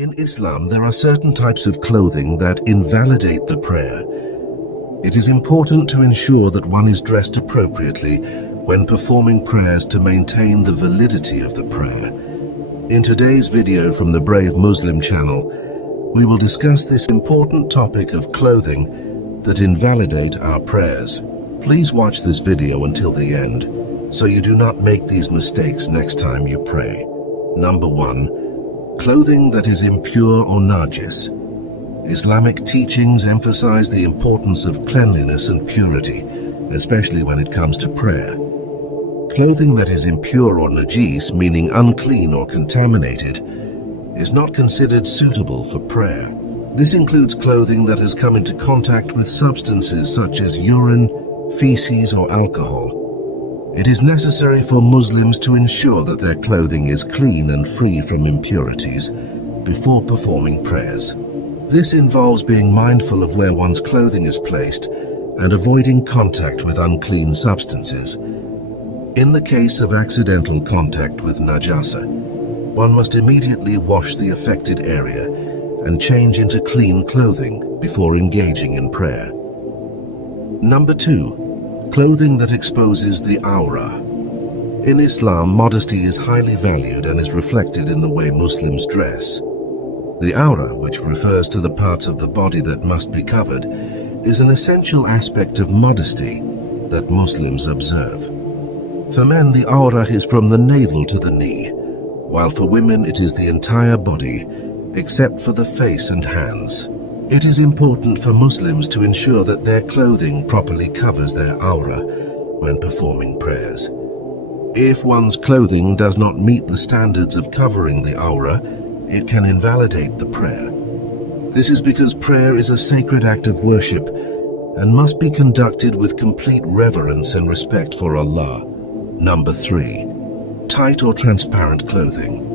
In Islam, there are certain types of clothing that invalidate the prayer. It is important to ensure that one is dressed appropriately when performing prayers to maintain the validity of the prayer. In today's video from the Brave Muslim channel, we will discuss this important topic of clothing that invalidate our prayers. Please watch this video until the end, so you do not make these mistakes next time you pray. Number 1. Clothing that is impure or najis. Islamic teachings emphasize the importance of cleanliness and purity, especially when it comes to prayer. Clothing that is impure or najis, meaning unclean or contaminated, is not considered suitable for prayer. This includes clothing that has come into contact with substances such as urine, feces, or alcohol. It is necessary for Muslims to ensure that their clothing is clean and free from impurities before performing prayers. This involves being mindful of where one's clothing is placed and avoiding contact with unclean substances. In the case of accidental contact with najasa, one must immediately wash the affected area and change into clean clothing before engaging in prayer. Number 2. Clothing that exposes the aura. In Islam, modesty is highly valued and is reflected in the way Muslims dress. The aura, which refers to the parts of the body that must be covered, is an essential aspect of modesty that Muslims observe. For men, the aura is from the navel to the knee, while for women it is the entire body, except for the face and hands. It is important for Muslims to ensure that their clothing properly covers their aura when performing prayers. If one's clothing does not meet the standards of covering the aura, it can invalidate the prayer. This is because prayer is a sacred act of worship and must be conducted with complete reverence and respect for Allah. Number 3. Tight or transparent clothing.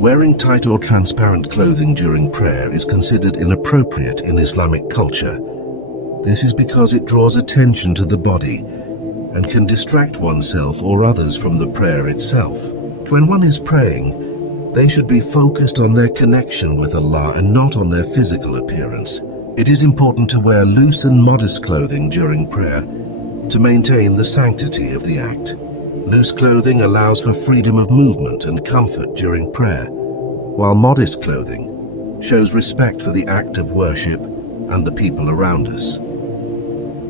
Wearing tight or transparent clothing during prayer is considered inappropriate in Islamic culture. This is because it draws attention to the body and can distract oneself or others from the prayer itself. When one is praying, they should be focused on their connection with Allah and not on their physical appearance. It is important to wear loose and modest clothing during prayer to maintain the sanctity of the act. Loose clothing allows for freedom of movement and comfort during prayer, while modest clothing shows respect for the act of worship and the people around us.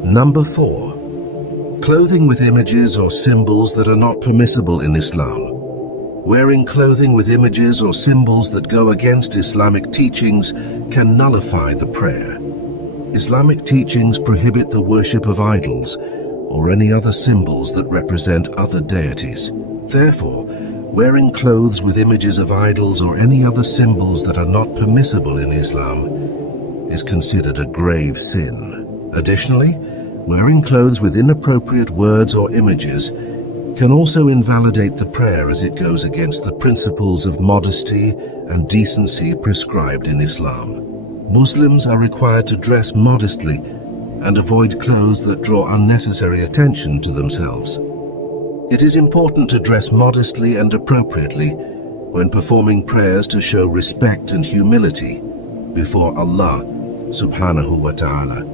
Number 4. Clothing with images or symbols that are not permissible in Islam. Wearing clothing with images or symbols that go against Islamic teachings can nullify the prayer. Islamic teachings prohibit the worship of idols or any other symbols that represent other deities. Therefore, wearing clothes with images of idols or any other symbols that are not permissible in Islam is considered a grave sin. Additionally, wearing clothes with inappropriate words or images can also invalidate the prayer as it goes against the principles of modesty and decency prescribed in Islam. Muslims are required to dress modestly and avoid clothes that draw unnecessary attention to themselves. It is important to dress modestly and appropriately when performing prayers to show respect and humility before Allah subhanahu wa ta'ala.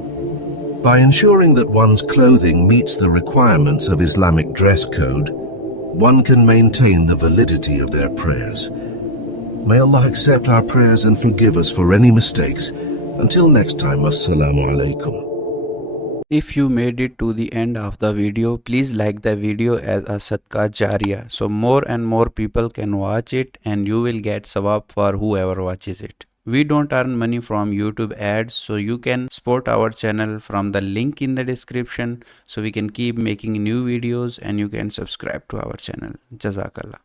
By ensuring that one's clothing meets the requirements of Islamic dress code, one can maintain the validity of their prayers. May Allah accept our prayers and forgive us for any mistakes. Until next time, Assalamu alaikum. If you made it to the end of the video, please like the video as a sadqa jariyah, so more and more people can watch it and you will get sawab for whoever watches it. We don't earn money from YouTube ads, so you can support our channel from the link in the description so we can keep making new videos and you can subscribe to our channel. Jazakallah.